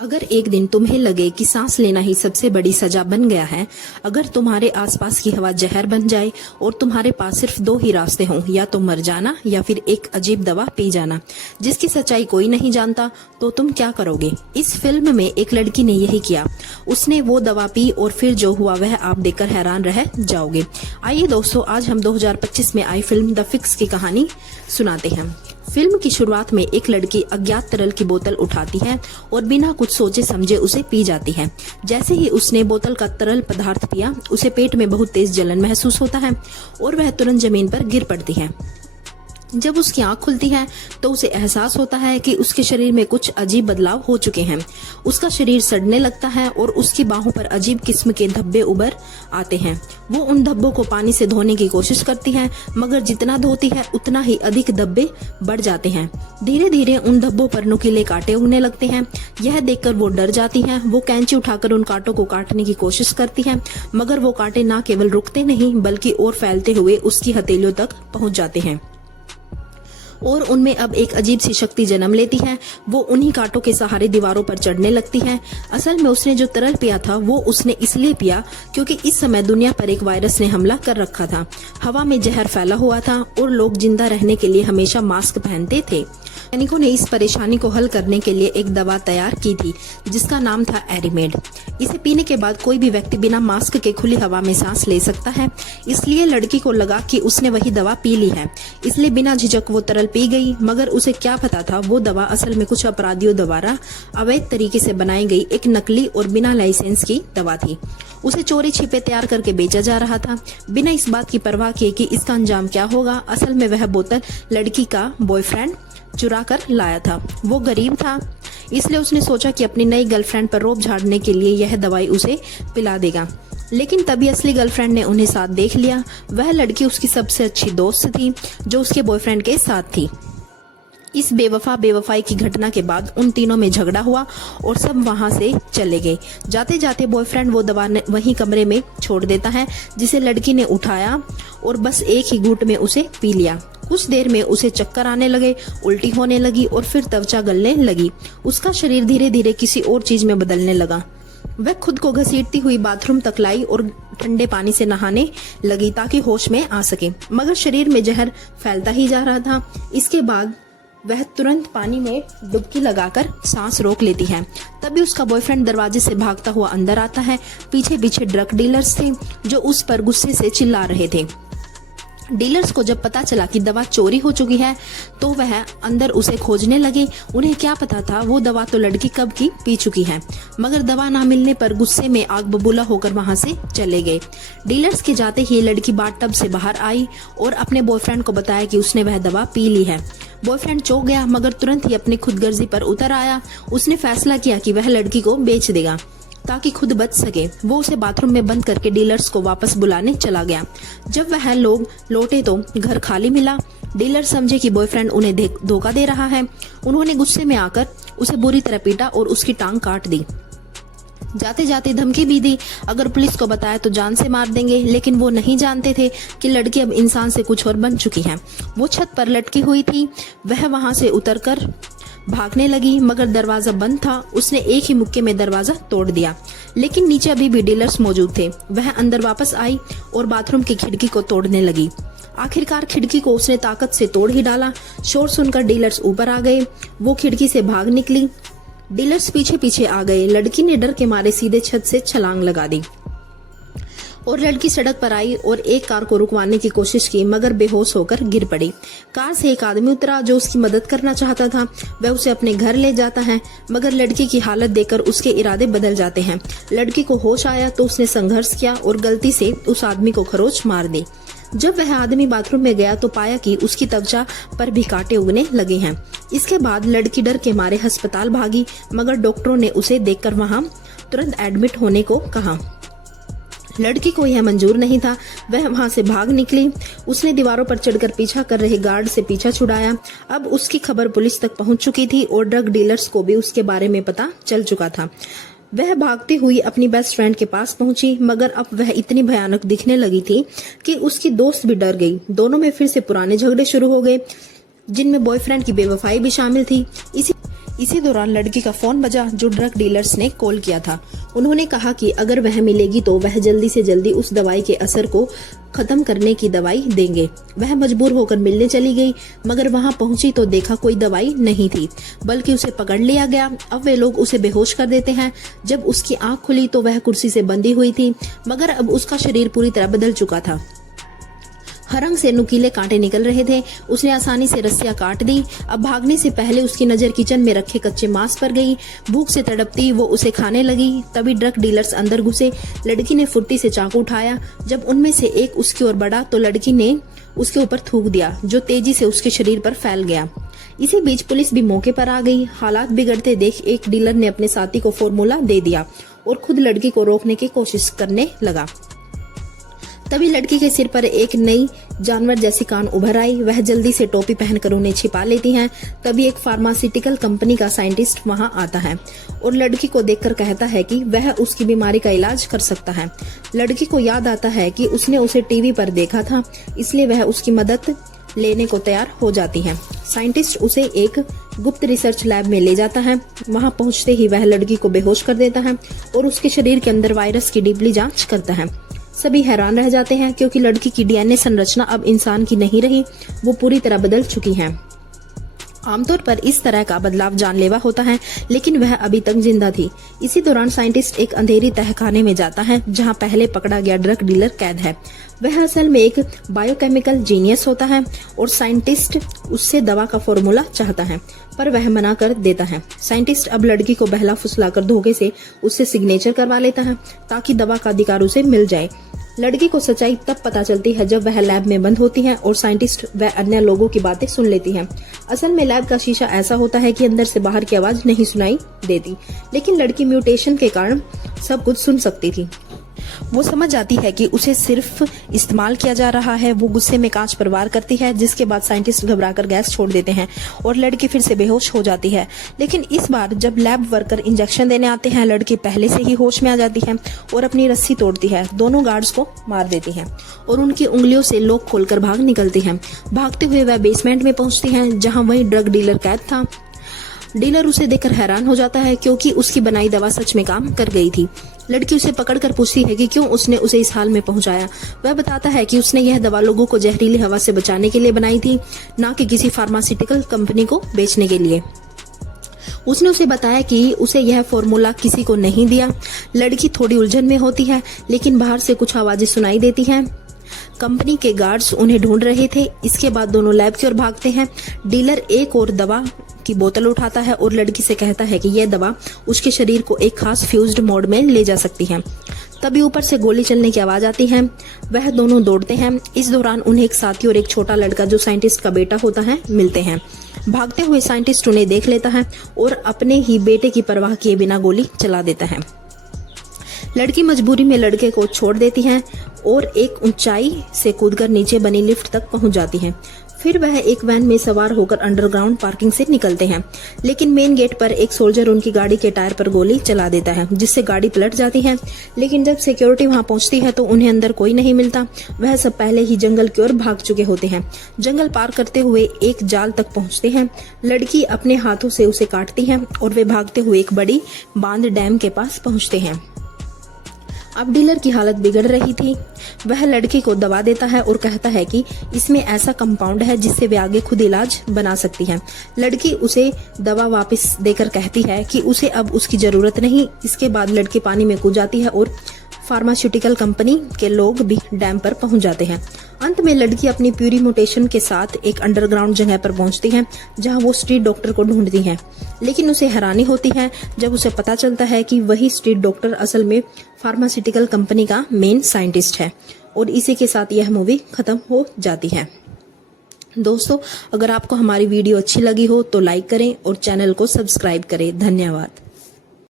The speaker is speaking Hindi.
अगर एक दिन तुम्हें लगे कि सांस लेना ही सबसे बड़ी सजा बन गया है, अगर तुम्हारे आसपास की हवा जहर बन जाए और तुम्हारे पास सिर्फ दो ही रास्ते हों, या तो मर जाना या फिर एक अजीब दवा पी जाना जिसकी सच्चाई कोई नहीं जानता, तो तुम क्या करोगे? इस फिल्म में एक लड़की ने यही किया। उसने वो दवा पी और फिर जो हुआ वह आप देखकर हैरान रह जाओगे। आइए दोस्तों, आज हम 2025 में आई फिल्म द फिक्स की कहानी सुनाते हैं। फिल्म की शुरुआत में एक लड़की अज्ञात तरल की बोतल उठाती है और बिना कुछ सोचे समझे उसे पी जाती है। जैसे ही उसने बोतल का तरल पदार्थ पिया, उसे पेट में बहुत तेज जलन महसूस होता है और वह तुरंत जमीन पर गिर पड़ती है। जब उसकी आंख खुलती है तो उसे एहसास होता है कि उसके शरीर में कुछ अजीब बदलाव हो चुके हैं। उसका शरीर सड़ने लगता है और उसकी बाहों पर अजीब किस्म के धब्बे उभर आते हैं। वो उन धब्बों को पानी से धोने की कोशिश करती है, मगर जितना धोती है उतना ही अधिक धब्बे बढ़ जाते हैं। धीरे धीरे उन धब्बों पर नुकीले कांटे उगने लगते हैं। यह देखकर वो डर जाती है। वो कैंची उठाकर उन कांटों को काटने की कोशिश करती है, मगर वो कांटे न केवल रुकते नहीं बल्कि और फैलते हुए उसकी हथेलियों तक पहुंच जाते हैं और उनमें अब एक अजीब सी शक्ति जन्म लेती है। वो उन्हीं कांटों के सहारे दीवारों पर चढ़ने लगती है। असल में उसने जो तरल पिया था वो उसने इसलिए पिया क्योंकि इस समय दुनिया पर एक वायरस ने हमला कर रखा था। हवा में जहर फैला हुआ था और लोग जिंदा रहने के लिए हमेशा मास्क पहनते थे। वैज्ञानिकों ने इस परेशानी को हल करने के लिए एक दवा तैयार की थी जिसका नाम था एरिमेड। इसे पीने के बाद कोई भी व्यक्ति बिना मास्क के खुली हवा में सांस ले सकता है। इसलिए लड़की को लगा कि उसने वही दवा पी ली है, इसलिए बिना झिझक वो तरल पी गई। मगर उसे क्या पता था, वो दवा असल में कुछ अपराधियों द्वारा अवैध तरीके से बनाई गई एक नकली और बिना लाइसेंस की दवा थी। उसे चोरी छिपे तैयार करके बेचा जा रहा था, बिना इस बात की परवाह किए कि इसका अंजाम क्या होगा। असल में वह बोतल लड़की का बॉयफ्रेंड चुरा कर लाया था। वो गरीब था, इसलिए उसने सोचा कि अपनी नई गर्लफ्रेंड पर रोब झाड़ने के लिए यह दवाई उसे पिला देगा। लेकिन तभी असली गर्लफ्रेंड ने उन्हें साथ देख लिया। वह लड़की उसकी सबसे अच्छी दोस्त थी जो उसके बॉयफ्रेंड के साथ थी। इस बेवफाई की घटना के बाद उन तीनों में झगड़ा हुआ और सब वहां से चले गए। जाते जाते बॉयफ्रेंड वो दवा वहीं कमरे में छोड़ देता है जिसे लड़की ने उठाया और बस एक ही घूंट में उसे पी लिया। कुछ देर में उसे चक्कर आने लगे, उल्टी होने लगी और फिर त्वचा गलने लगी। उसका शरीर धीरे धीरे किसी और चीज में बदलने लगा। वह खुद को घसीटती हुई बाथरूम तक लाई और ठंडे पानी से नहाने लगी ताकि होश में आ सके, मगर शरीर में जहर फैलता ही जा रहा था। इसके बाद वह तुरंत पानी में डुबकी लगाकर सांस रोक लेती है। तभी उसका बॉयफ्रेंड दरवाजे से भागता हुआ अंदर आता है। पीछे पीछे ड्रग डीलर्स थे जो उस पर गुस्से से चिल्ला रहे थे। डीलर्स को जब पता चला कि दवा चोरी हो चुकी है तो वह अंदर उसे खोजने लगे। उन्हें क्या पता था, वो दवा तो लड़की कब की पी चुकी है। मगर दवा ना मिलने पर गुस्से में आग बबूला होकर वहां से चले गए। डीलर्स के जाते ही लड़की बाथटब से बाहर आई और अपने बॉयफ्रेंड को बताया कि उसने वह दवा पी ली है। बॉयफ्रेंड चौंक गया, मगर तुरंत ही अपनी खुदगर्जी पर उतर आया। उसने फैसला किया कि वह लड़की को बेच देगा ताकि खुद बच सके। वो उसे बाथरूम में बंद करके डीलर्स को वापस बुलाने चला गया। जब वह लोग लौटे तो घर खाली मिला। डीलर समझे कि बॉयफ्रेंड उन्हें धोखा दे रहा है। उन्होंने गुस्से में आकर उसे बुरी तरह पीटा और उसकी टांग काट दी। जाते जाते धमकी भी दी, अगर पुलिस को बताया तो जान से मार देंगे। लेकिन वो नहीं जानते थे कि लड़की अब इंसान से कुछ और बन चुकी है। वो छत पर लटकी हुई थी। वह वहां से उतरकर भागने लगी, मगर दरवाजा बंद था। उसने एक ही मुक्के में दरवाजा तोड़ दिया, लेकिन नीचे अभी भी डीलर्स मौजूद थे। वह अंदर वापस आई और बाथरूम की खिड़की को तोड़ने लगी। आखिरकार खिड़की को उसने ताकत से तोड़ ही डाला। शोर सुनकर डीलर्स ऊपर आ गए। वो खिड़की से भाग निकली। डीलर्स पीछे पीछे आ गए। लड़की ने डर के मारे सीधे छत से छलांग लगा दी और लड़की सड़क पर आई और एक कार को रुकवाने की कोशिश की, मगर बेहोश होकर गिर पड़ी। कार से एक आदमी उतरा जो उसकी मदद करना चाहता था। वह उसे अपने घर ले जाता है, मगर लड़की की हालत देखकर उसके इरादे बदल जाते हैं। लड़की को होश आया तो उसने संघर्ष किया और गलती से उस आदमी को खरोच मार दी। जब वह आदमी बाथरूम में गया तो पाया कि उसकी त्वचा पर भी कांटे उगने लगे हैं। इसके बाद लड़की डर के मारे अस्पताल भागी, मगर डॉक्टरों ने उसे देखकर वहां तुरंत एडमिट होने को कहा। लड़की को यह मंजूर नहीं था। वह वहां से भाग निकली। उसने दीवारों पर चढ़कर पीछा कर रहे गार्ड से पीछा छुड़ाया। अब उसकी खबर पुलिस तक पहुंच चुकी थी और ड्रग डीलर्स को भी उसके बारे में पता चल चुका था। वह भागती हुई अपनी बेस्ट फ्रेंड के पास पहुंची, मगर अब वह इतनी भयानक दिखने लगी थी कि उसकी दोस्त भी डर गई। दोनों में फिर से पुराने झगड़े शुरू हो गए, जिनमें बॉयफ्रेंड की बेवफाई भी शामिल थी। इसी दौरान लड़की का फोन बजा जो ड्रग डीलर्स ने कॉल किया था। उन्होंने कहा कि अगर वह मिलेगी तो वह जल्दी से जल्दी उस दवाई के असर को खत्म करने की दवाई देंगे। वह मजबूर होकर मिलने चली गई, मगर वहां पहुंची तो देखा कोई दवाई नहीं थी, बल्कि उसे पकड़ लिया गया। अब वे लोग उसे बेहोश कर देते हैं। जब उसकी आंख खुली तो वह कुर्सी से बंधी हुई थी, मगर अब उसका शरीर पूरी तरह बदल चुका था। हरंग से नुकीले कांटे निकल रहे थे। उसने आसानी से रस्सियां काट दी। अब भागने से पहले उसकी नजर किचन में रखे कच्चे मांस पर गई। भूख से तड़पती वो उसे खाने लगी। तभी ड्रग डीलर्स अंदर घुसे। लड़की ने फुर्ती से चाकू उठाया। जब उनमें से एक उसकी ओर बढ़ा तो लड़की ने उसके ऊपर थूक दिया, जो तेजी से उसके शरीर पर फैल गया। इसी बीच पुलिस भी मौके पर आ गई। हालात बिगड़ते देख एक डीलर ने अपने साथी को फॉर्मूला दे दिया और खुद लड़की को रोकने की कोशिश करने लगा। तभी लड़की के सिर पर एक नई जानवर जैसी कान उभर आई। वह जल्दी से टोपी पहनकर उन्हें छिपा लेती हैं। तभी एक फार्मास्यूटिकल कंपनी का साइंटिस्ट वहां आता है और लड़की को देखकर कहता है कि वह उसकी बीमारी का इलाज कर सकता है। लड़की को याद आता है कि उसने उसे टीवी पर देखा था, इसलिए वह उसकी मदद लेने को तैयार हो जाती है। साइंटिस्ट उसे एक गुप्त रिसर्च लैब में ले जाता है। वहां पहुंचते ही वह लड़की को बेहोश कर देता है और उसके शरीर के अंदर वायरस की डीपली जांच करता है। सभी हैरान रह जाते हैं क्योंकि लड़की की डीएनए संरचना अब इंसान की नहीं रही, वो पूरी तरह बदल चुकी है। आमतौर पर इस तरह का बदलाव जानलेवा होता है, लेकिन वह अभी तक जिंदा थी। इसी दौरान साइंटिस्ट एक अंधेरी तहखाने में जाता है जहां पहले पकड़ा गया ड्रग डीलर कैद है। वह असल में एक बायोकेमिकल जीनियस होता है और साइंटिस्ट उससे दवा का फॉर्मूला चाहता है, पर वह मना कर देता है। साइंटिस्ट अब लड़की को बहला फुसलाकर धोखे से उससे सिग्नेचर करवा लेता है ताकि दवा का अधिकार उसे मिल जाए। लड़की को सच्चाई तब पता चलती है जब वह लैब में बंद होती है और साइंटिस्ट व अन्य लोगों की बातें सुन लेती है। असल में लैब का शीशा ऐसा होता है कि अंदर से बाहर की आवाज नहीं सुनाई देती, लेकिन लड़की म्यूटेशन के कारण सब कुछ सुन सकती थी। वो समझ जाती है कि उसे सिर्फ इस्तेमाल किया जा रहा है। वो गुस्से में कांच पर वार करती है, जिसके बाद साइंटिस्ट घबराकर गैस छोड़ देते हैं और लड़की फिर से बेहोश हो जाती है। लेकिन इस बार जब लैब वर्कर इंजेक्शन देने आते हैं, लड़की पहले से ही होश में आ जाती है और अपनी रस्सी तोड़ती है। दोनों गार्ड्स को मार देती है और उनकी उंगलियों से लॉक खोलकर भाग निकलती है। भागते हुए वह बेसमेंट में पहुंचती है जहां वही ड्रग डीलर कैद था। डीलर उसे देखकर हैरान हो जाता है क्योंकि उसकी बनाई दवा सच में काम कर गई थी। लड़की उसे पकड़कर पूछती है कि क्यों उसने उसे इस हाल में पहुंचाया। वह बताता है कि उसने यह दवा लोगों को जहरीली हवा से बचाने के लिए बनाई थी, न कि किसी फार्मास्यूटिकल कंपनी को बेचने के लिए। उसने उसे बताया कि उसे यह फॉर्मूला किसी को नहीं दिया। लड़की थोड़ी उलझन में होती है, लेकिन बाहर से कुछ आवाजें सुनाई देती हैं। कंपनी के गार्ड्स उन्हें ढूंढ रहे थे। इसके बाद दोनों लैब की ओर भागते हैं। डीलर एक और दवा की बोतल उठाता है और लड़की से कहता है कि यह दवा उसके शरीर को एक खास फ्यूज्ड मोड में ले जा सकती है। तभी ऊपर से गोली चलने की आवाज आती है। वह दोनों दौड़ते हैं। इस दौरान उन्हें एक साथी और एक छोटा लड़का जो साइंटिस्ट का बेटा होता है मिलते हैं। भागते हुए साइंटिस्ट उन्हें देख लेता है और अपने ही बेटे की परवाह किए बिना गोली चला देता है। लड़की मजबूरी में लड़के को छोड़ देती है और एक ऊंचाई से कूदकर नीचे बनी लिफ्ट तक पहुंच जाती है। फिर वह एक वैन में सवार होकर अंडरग्राउंड पार्किंग से निकलते हैं, लेकिन मेन गेट पर एक सोल्जर उनकी गाड़ी के टायर पर गोली चला देता है, जिससे गाड़ी पलट जाती है। लेकिन जब सिक्योरिटी वहां पहुंचती है तो उन्हें अंदर कोई नहीं मिलता। वह सब पहले ही जंगल की ओर भाग चुके होते हैं। जंगल पार करते हुए एक जाल तक पहुंचते हैं। लड़की अपने हाथों से उसे काटती है और वे भागते हुए एक बड़ी बांध डैम के पास पहुंचते हैं। अब डीलर की हालत बिगड़ रही थी। वह लड़की को दवा देता है और कहता है कि इसमें ऐसा कंपाउंड है जिससे वे आगे खुद इलाज बना सकती है। लड़की उसे दवा वापस देकर कहती है कि उसे अब उसकी जरूरत नहीं। इसके बाद लड़की पानी में कूद जाती है और फार्मास्यूटिकल कंपनी के लोग भी डैम पर पहुंच जाते हैं। अंत में लड़की अपनी प्यूरी म्यूटेशन के साथ एक अंडरग्राउंड जगह पर पहुंचती है जहां वो स्ट्रीट डॉक्टर को ढूंढती है। लेकिन उसे हैरानी होती है जब उसे पता चलता है कि वही स्ट्रीट डॉक्टर असल में फार्मास्यूटिकल कंपनी का मेन साइंटिस्ट है। और इसी के साथ यह मूवी खत्म हो जाती है। दोस्तों, अगर आपको हमारी वीडियो अच्छी लगी हो तो लाइक करें और चैनल को सब्सक्राइब करें। धन्यवाद।